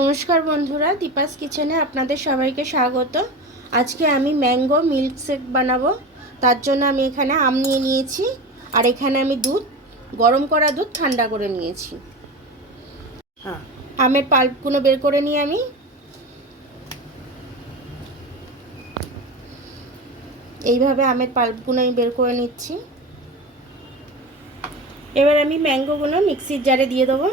নমস্কার বন্ধুরা, দীপাস কিচেনে আপনাদের সবাইকে স্বাগত। আজকে আমি ম্যাঙ্গো মিল্ক শেক বানাবো। তার জন্য আমি এখানে আম নিয়ে নিয়েছি, আর এখানে আমি দুধ, গরম করা দুধ ঠান্ডা করে নিয়েছি। আমের পাল্পগুলো বের করে নিয়ে আমি এইভাবে আমের পাল্পগুলো আমি বের করে নিচ্ছি। এবার আমি ম্যাঙ্গোগুলো মিক্সির জারে দিয়ে দেবো।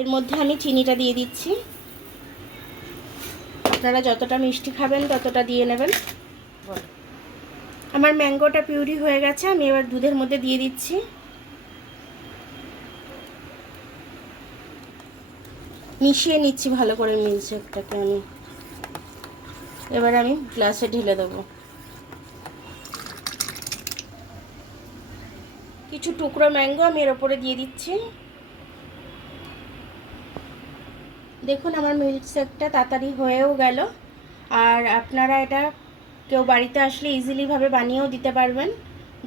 এর মধ্যে আমি চিনিটা দিয়ে দিচ্ছি। আপনারা যতটা মিষ্টি খাবেন ততটা দিয়ে নেবেন। আমার ম্যাঙ্গোটা পিউরি হয়ে গেছে, আমি এবার দুধের মধ্যে দিয়ে দিচ্ছি। মিশিয়ে নিচ্ছি ভালো করে মিল্ক শেকটাকে। এবার আমি গ্লাসে ঢেলে দেবো। কিছু টুকরো ম্যাঙ্গো আমি এর ওপরে দিয়ে দিচ্ছি। দেখুন আমার মিল্ক শেকটা তাড়াতাড়ি হয়েও গেল। আর আপনারা এটা কেউ বাড়িতে আসলে ইজিলিভাবে বানিয়েও দিতে পারবেন।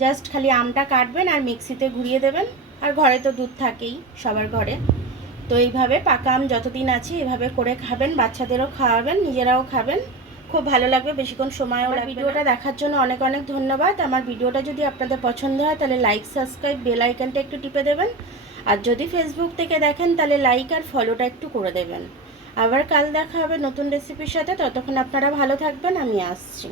জাস্ট খালি আমটা কাটবেন আর মিক্সিতে ঘুরিয়ে দেবেন। আর ঘরে তো দুধ থাকেই সবার ঘরে, তো এইভাবে পাকা আম যতদিন আছে এভাবে করে খাবেন, বাচ্চাদেরও খাওয়াবেন, নিজেরাও খাবেন, খুব ভালো লাগবে, বেশিক্ষণ সময়ও লাগবে। ভিডিওটা দেখার জন্য অনেক অনেক ধন্যবাদ। আমার ভিডিওটা যদি আপনাদের পছন্দ হয় তাহলে লাইক, সাবস্ক্রাইব, বেল আইকনটা একটু টিপে দেবেন। আর যদি ফেসবুক থেকে দেখেন তাহলে লাইক আর ফলোটা একটু করে দেবেন। আবার কাল দেখা হবে নতুন রেসিপির সাথে। ততক্ষণ আপনারা ভালো থাকবেন, আমি আসছি।